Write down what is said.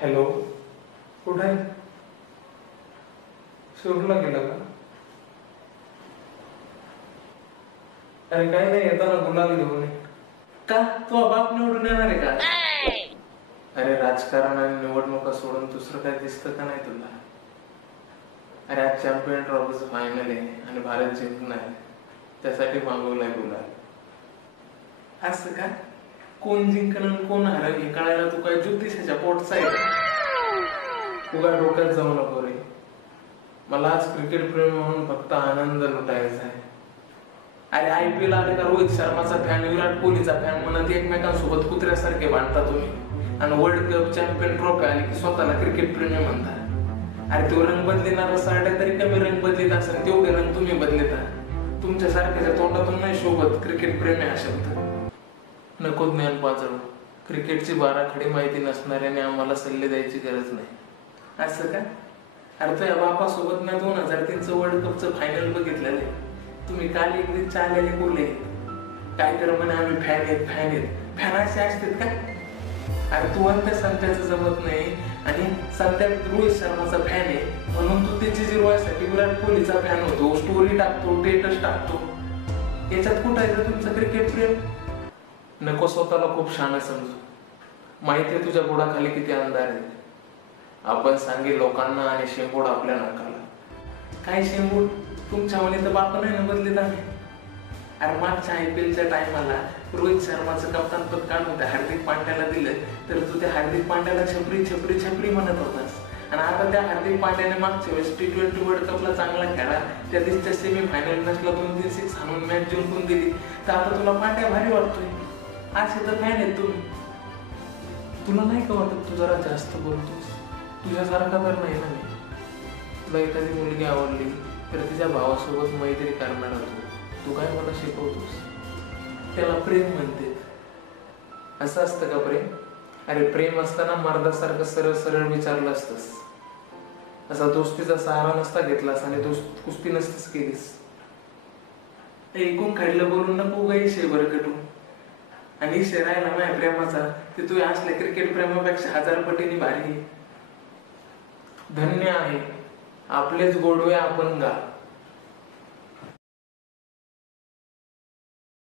Hello, कुठे आहे? शोधला गेला का? अरे काही नाही, येताना गुलाल घेऊन ये. का तो बाप निवडून येणार आहे का? अरे राजकारण आणि निवडणुका सोडून दुसरं काय दिसतं का नाही तुला? अरे आज चॅम्पियन ट्रॉफीचं फायनल आहे आणि भारत जिंकणार आहे, त्यासाठी मागवलाय गुलाल. असं का? कोण जिंकण कोण हरल हे कळायला तू काय ज्योतिषाच्या पोटचा आहे? तुला डोक्यात जाऊ नको रे. मला आज क्रिकेट प्रेमी म्हणून फक्त आनंद लुटायचा आहे. अरे IPL आले का रोहित शर्माचा फॅन, विराट कोहलीचा फॅन म्हणत एकमेकांसोबत कुत्र्यासारखे बांधता तुम्ही, आणि वर्ल्ड कप चॅम्पियन ट्रॉफी आली की स्वतःला क्रिकेट प्रेमी म्हणता. अरे तो रंग बदलिणारा सारख्या तरी कमी रंग बदलित असेल, तेवढे रंग तुम्ही बदलिता. तुमच्या सारख्याच्या तोंडातून नाही शोभत क्रिकेट प्रेमी हा शब्द. नको ज्ञान पाजळू. क्रिकेटची बाराखडी माहिती नसणाऱ्याने आम्हाला सल्ले द्यायची गरज नाही. असं का? अरे तुझ्या बापासोबत ना 2003चं वर्ल्ड कपचं फायनल बघितलेलं आहे. तुम्ही काल एकदी चाललेले बोलले काय कर म्हणे आम्ही फॅन आहेत. फॅन असे असतात का? अरे तू अंत संत्याचं जमत नाही आणि संत्या रोहित शर्माचा फॅन आहे म्हणून तू त्याची जिरवायसाठी विराट कोहलीचा फॅन होतो, स्टोरी टाकतो, स्टेटस टाकतो. याच्यात कुठं आहे तुमचं क्रिकेट प्रेम? नको स्वतःला खूप शहाणं समजू. माहितीये तुझ्या बुडाखाली किती अंधार आहे. आपण सांगे लोकांना आणि शेंबूड आपल्या नाकाला. काय शेंबूड? तुमच्या मुली तर बाप नाही ना बदलीत आम्ही. अरे मागच्या IPLच्या टायमाला रोहित शर्माचं कप्तानपद काढून त्या हार्दिक पांड्याला दिलं तर तू त्या हार्दिक पांड्याला छपरी छपरी छपरी म्हणत होतास. आणि आता त्या हार्दिक पांड्याने मागच्या वेळेस T20 वर्ल्ड कपला चांगला खेळला, त्या दिवशीच्या सेमी फायनल मॅचला 2-3 6 हाणून मॅच जिंकून दिली, तर आता तुला पांड्या भारी वाटतोय. असे तर फॅन आहेत तुम्ही. तुला नाही का वाटत तू जरा जास्त बोलतोस? तुझ्यासारखा तर नाही ना मी. तुला एखादी मुलगी आवडली तर तिच्या भावासोबत मैत्री करणार होतो, तू काय मला शिकवतोस? त्याला प्रेम म्हणते. असं असतं का प्रेम? अरे प्रेम असताना मर्दासारखं सरळ सरळ विचारलं असतंस. असा दोस्तीचा सहारा नसता घेतलास आणि कुस्ती नसतीस केलीस. ऐकून काढलं बोलून नको गा इशे बरकटू. आणि इशे राहिला माझ्या प्रेमाचा ते तू असल्या क्रिकेट प्रेमापेक्षा 1000 पटीने भारी. धन्य आहे आपलेच गोडवे आपण गा.